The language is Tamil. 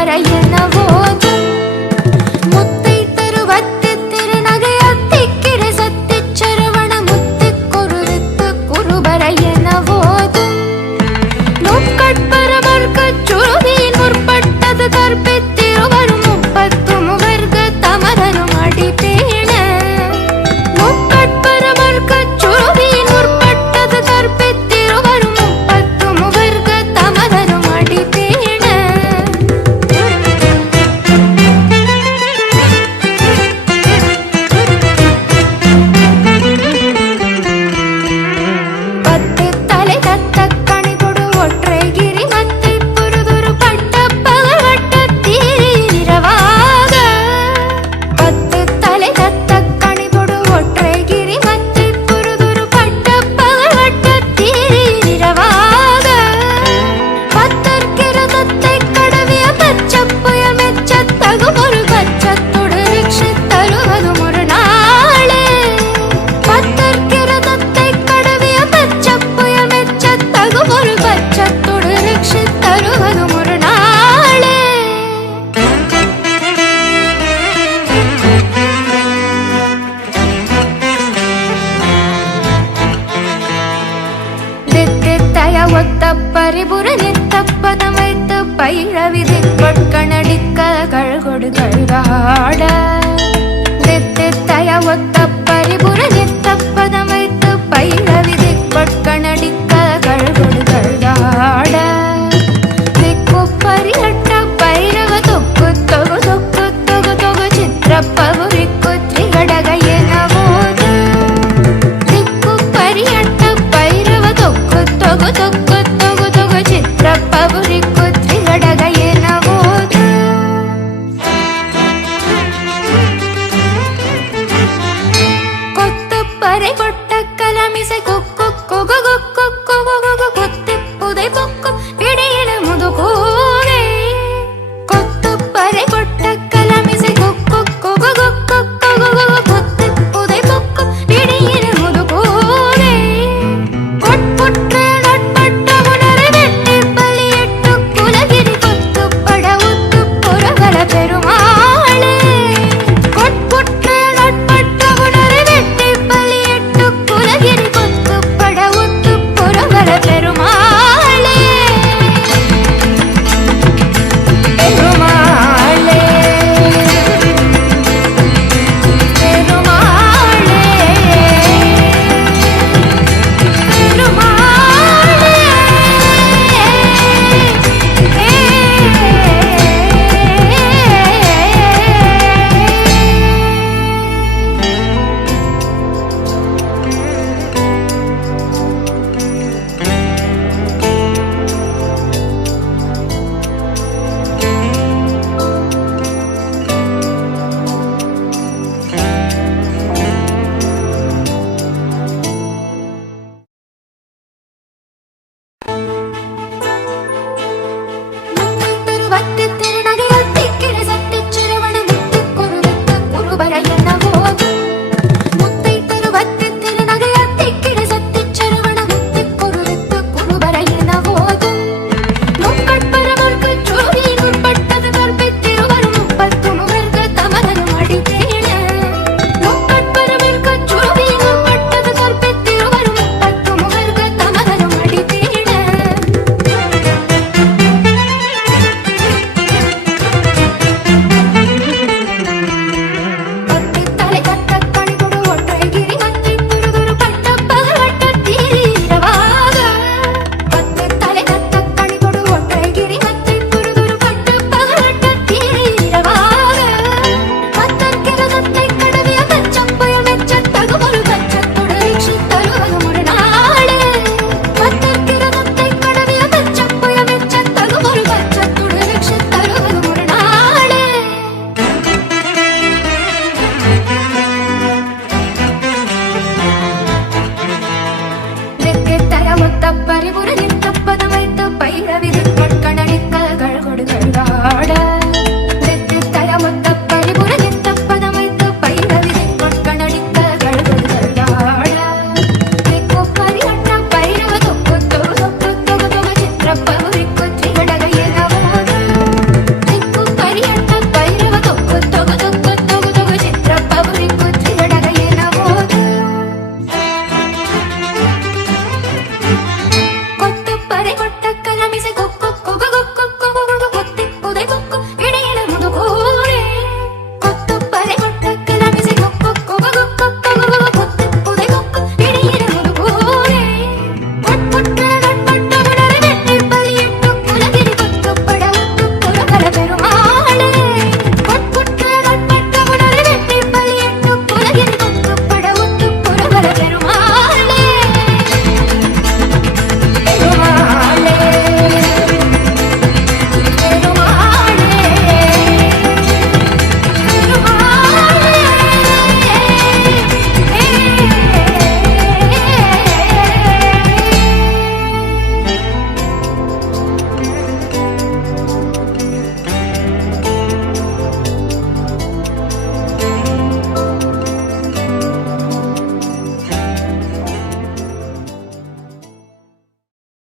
Грає на воду. பய ஒத்த பரிபுர நித்த பதம் வைத்து பயிழ விதி கொட்கணடிக்க கழ்கொடு கழுகாட நித்தித்தய ஒத்த